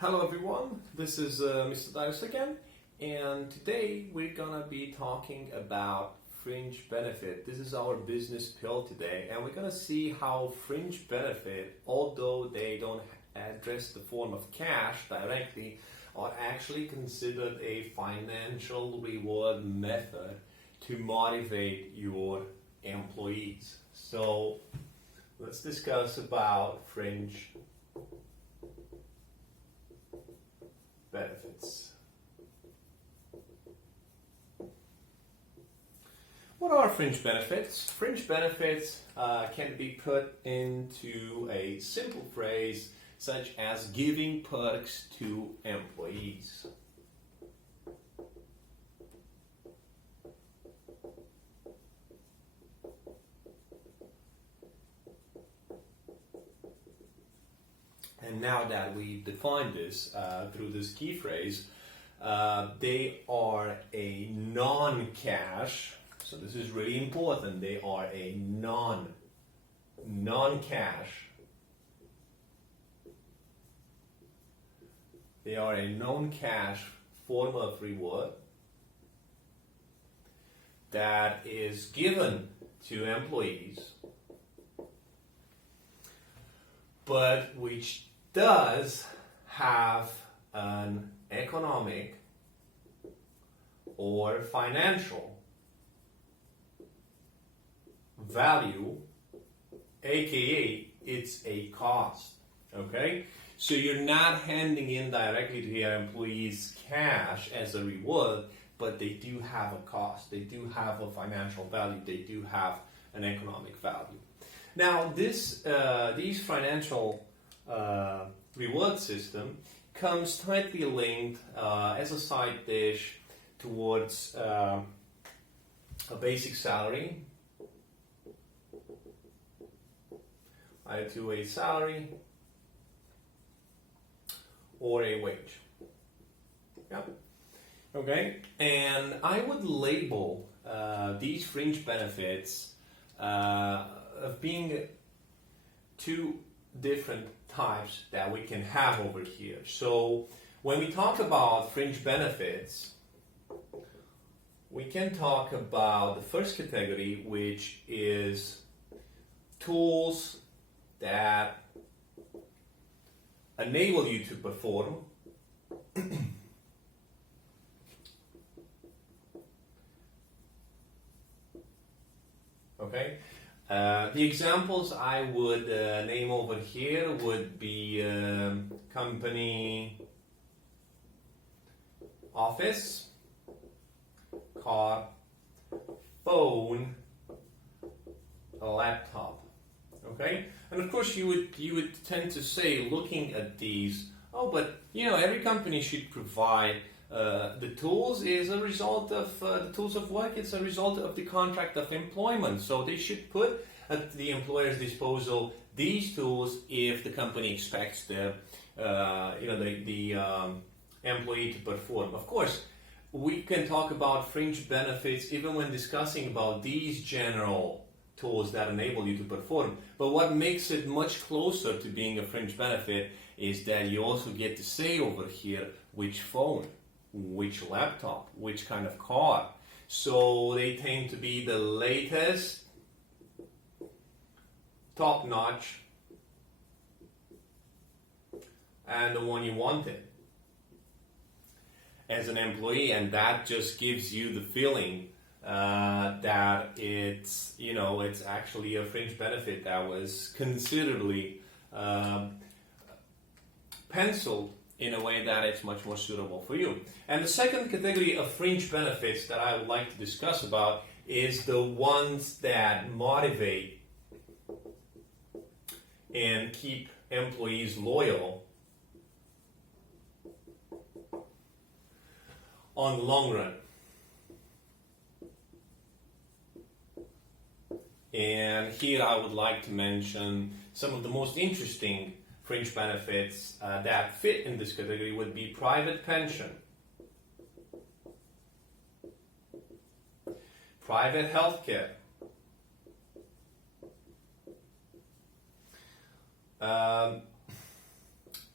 Hello everyone, this is Mr. Dias again, and today we're gonna be talking about fringe benefit. This is our business pill today, and we're gonna see how fringe benefit, although they don't address the form of cash directly, are actually considered a financial reward method to motivate your employees. So let's discuss about fringe benefits. What are fringe benefits? Fringe benefits can be put into a simple phrase such as giving perks to employees. And now that we define this through this key phrase, they are a non-cash, so this is really important, they are a non-cash, they are a non-cash form of reward that is given to employees, but which does have an economic or financial value, aka it's a cost. Okay? So you're not handing in directly to your employees cash as a reward, but they do have a cost, they do have a financial value, they do have an economic value. Now these financial reward system comes tightly linked as a side dish towards a basic salary, either to a salary or a wage. Yeah. Okay. And I would label these fringe benefits of being two different types that we can have over here. So when we talk about fringe benefits, we can talk about the first category, which is tools that enable you to perform okay. The examples I would name over here would be company office, car, phone, a laptop. Okay, and of course you would tend to say, looking at these, oh, but every company should provide the tools is a result of the tools of work. It's a result of the contract of employment. So they should put at the employer's disposal these tools if the company expects the employee to perform. Of course, we can talk about fringe benefits even when discussing about these general tools that enable you to perform. But what makes it much closer to being a fringe benefit is that you also get to say over here which phone, which laptop, which kind of car. So they tend to be the latest, top notch, and the one you wanted as an employee, and that just gives you the feeling that it's actually a fringe benefit that was considerably penciled in a way that it's much more suitable for you. And the second category of fringe benefits that I would like to discuss about is the ones that motivate and keep employees loyal on the long run. And here I would like to mention some of the most interesting fringe benefits that fit in this category would be private pension, private health care,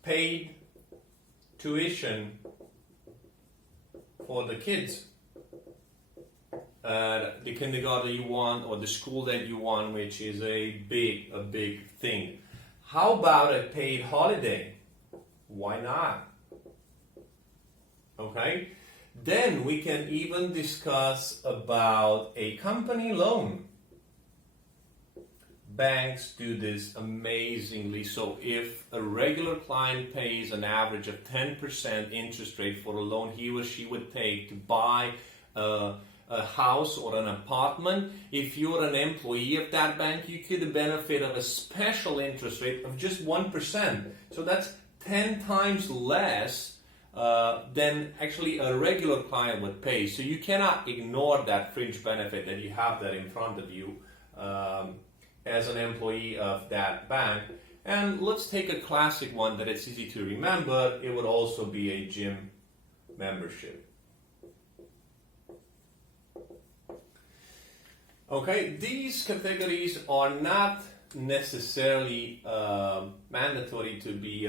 paid tuition for the kids, the kindergarten you want or the school that you want, which is a big thing. How about a paid holiday? Why not? Okay, then we can even discuss about a company loan. Banks do this amazingly. So if a regular client pays an average of 10% interest rate for a loan he or she would take to buy a house or an apartment, if you're an employee of that bank, you could benefit of a special interest rate of just 1%. So that's 10 times less than actually a regular client would pay. So you cannot ignore that fringe benefit that you have that in front of you as an employee of that bank. And let's take a classic one that it's easy to remember. It would also be a gym membership. Okay, these categories are not necessarily mandatory to be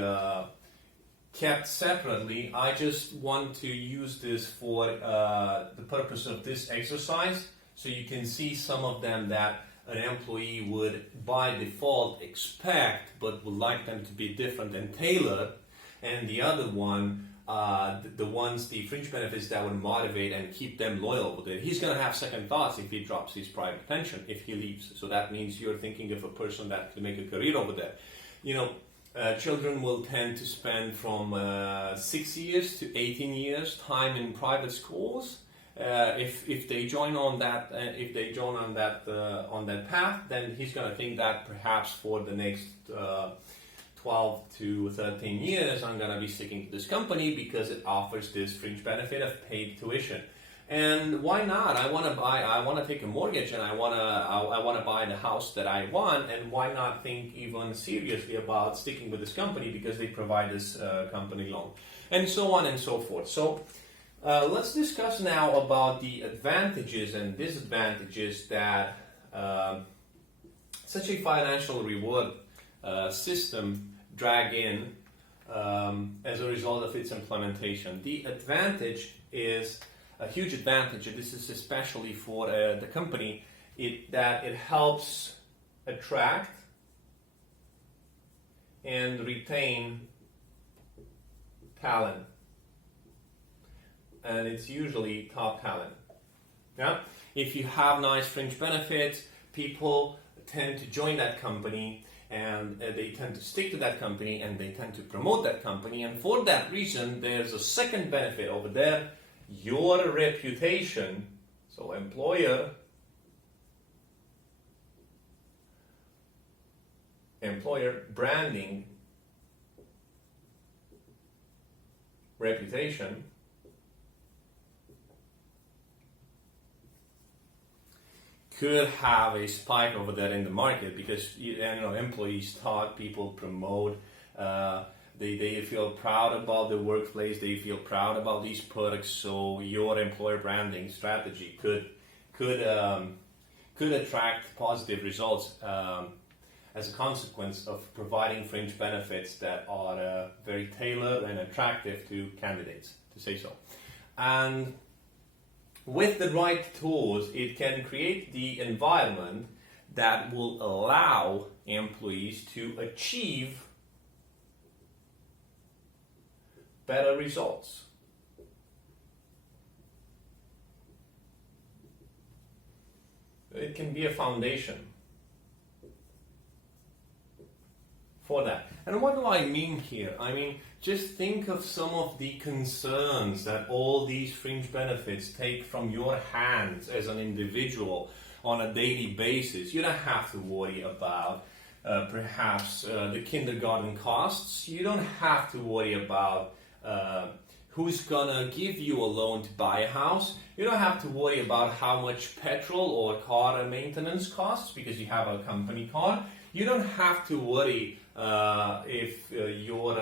kept separately. I just want to use this for the purpose of this exercise, so you can see some of them that an employee would by default expect but would like them to be different and tailored, and the other one, the fringe benefits that would motivate and keep them loyal with it. He's going to have second thoughts if he drops his private pension, if he leaves. So that means you're thinking of a person that can make a career over there. You know, children will tend to spend from 6 years to 18 years time in private schools. If they join on that, on that path, then he's going to think that perhaps for the next 12 to 13 years, I'm going to be sticking to this company because it offers this fringe benefit of paid tuition. And why not? I want to take a mortgage, and I want to buy the house that I want. And why not think even seriously about sticking with this company because they provide this company loan, and so on and so forth. So let's discuss now about the advantages and disadvantages that such a financial reward system drag in as a result of its implementation. The advantage is a huge advantage, and this is especially for the company, that it helps attract and retain talent. And it's usually top talent. Yeah? If you have nice fringe benefits, people tend to join that company, and they tend to stick to that company, and they tend to promote that company. And for that reason, there's a second benefit over there: your reputation. So employer branding, reputation could have a spike over there in the market, because employees talk, people promote, they feel proud about the workplace, they feel proud about these products. So your employer branding strategy could attract positive results as a consequence of providing fringe benefits that are very tailored and attractive to candidates, to say so. And with the right tools, it can create the environment that will allow employees to achieve better results. It can be a foundation for that. And what do I mean here? I mean, just think of some of the concerns that all these fringe benefits take from your hands as an individual on a daily basis. You don't have to worry about perhaps the kindergarten costs. You don't have to worry about who's gonna give you a loan to buy a house. You don't have to worry about how much petrol or car maintenance costs because you have a company car. You don't have to worry if your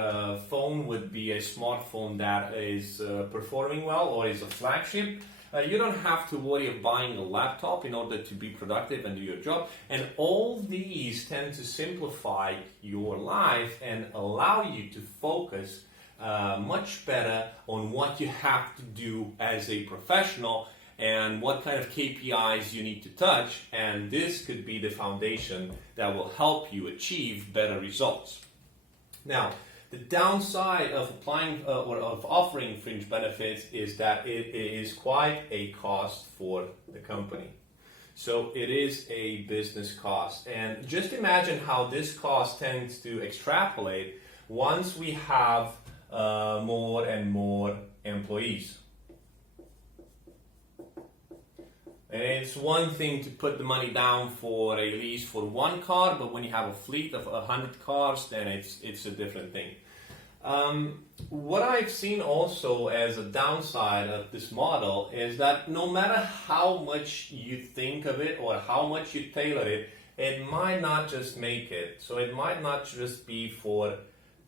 phone would be a smartphone that is performing well or is a flagship. You don't have to worry of buying a laptop in order to be productive and do your job. And all these tend to simplify your life and allow you to focus much better on what you have to do as a professional and what kind of KPIs you need to touch, and this could be the foundation that will help you achieve better results. Now, the downside of applying or of offering fringe benefits is that it is quite a cost for the company. So it is a business cost, and just imagine how this cost tends to extrapolate once we have more and more employees. And it's one thing to put the money down for a lease for one car, but when you have a fleet of 100 cars, then it's a different thing. What I've seen also as a downside of this model is that no matter how much you think of it or how much you tailor it, it might not just make it. So it might not just be for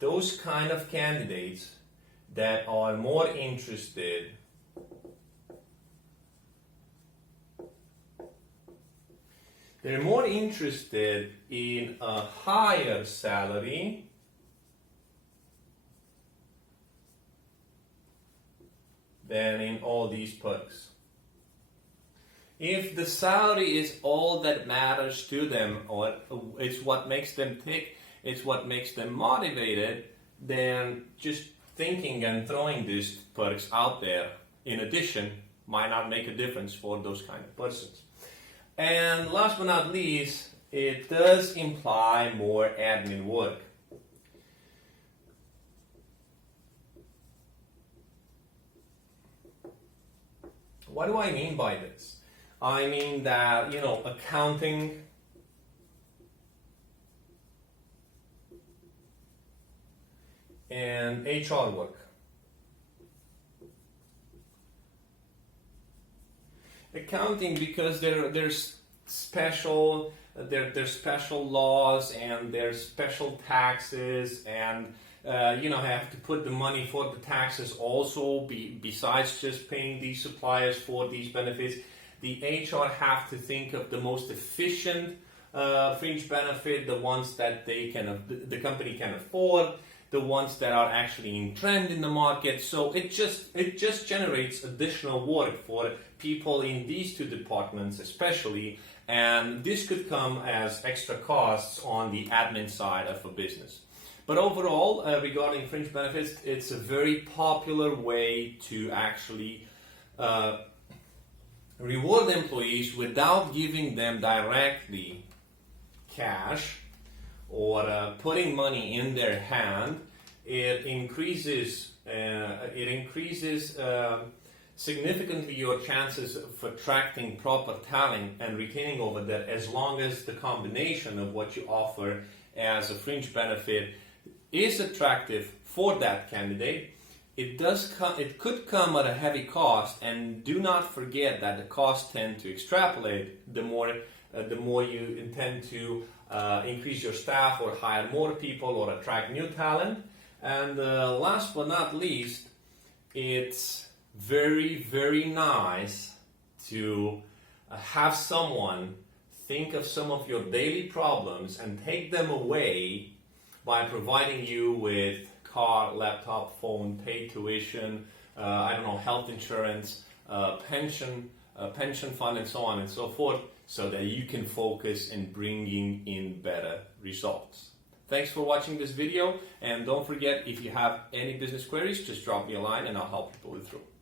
those kind of candidates that are more interested They're more interested in a higher salary than in all these perks. If the salary is all that matters to them, or it's what makes them tick, it's what makes them motivated, then just thinking and throwing these perks out there in addition might not make a difference for those kind of persons. And last but not least, it does imply more admin work. What do I mean by this? I mean that, accounting, and HR work. Accounting, because there's special laws and there's special taxes, and have to put the money for the taxes also besides just paying these suppliers for these benefits. The HR have to think of the most efficient fringe benefit, the ones that the company can afford, the ones that are actually in trend in the market. So it just generates additional work for people in these two departments especially, and this could come as extra costs on the admin side of a business. But overall, regarding fringe benefits, it's a very popular way to actually reward employees without giving them directly cash or putting money in their hand. It increases significantly your chances of attracting proper talent and retaining over that, as long as the combination of what you offer as a fringe benefit is attractive for that candidate. It could come at a heavy cost, and do not forget that the costs tend to extrapolate the more you intend to increase your staff or hire more people or attract new talent. And last but not least, it's very, very nice to have someone think of some of your daily problems and take them away by providing you with car, laptop, phone, paid tuition, health insurance, pension fund, and so on and so forth, so that you can focus in bringing in better results. Thanks for watching this video, and don't forget, if you have any business queries, just drop me a line and I'll help you pull it through.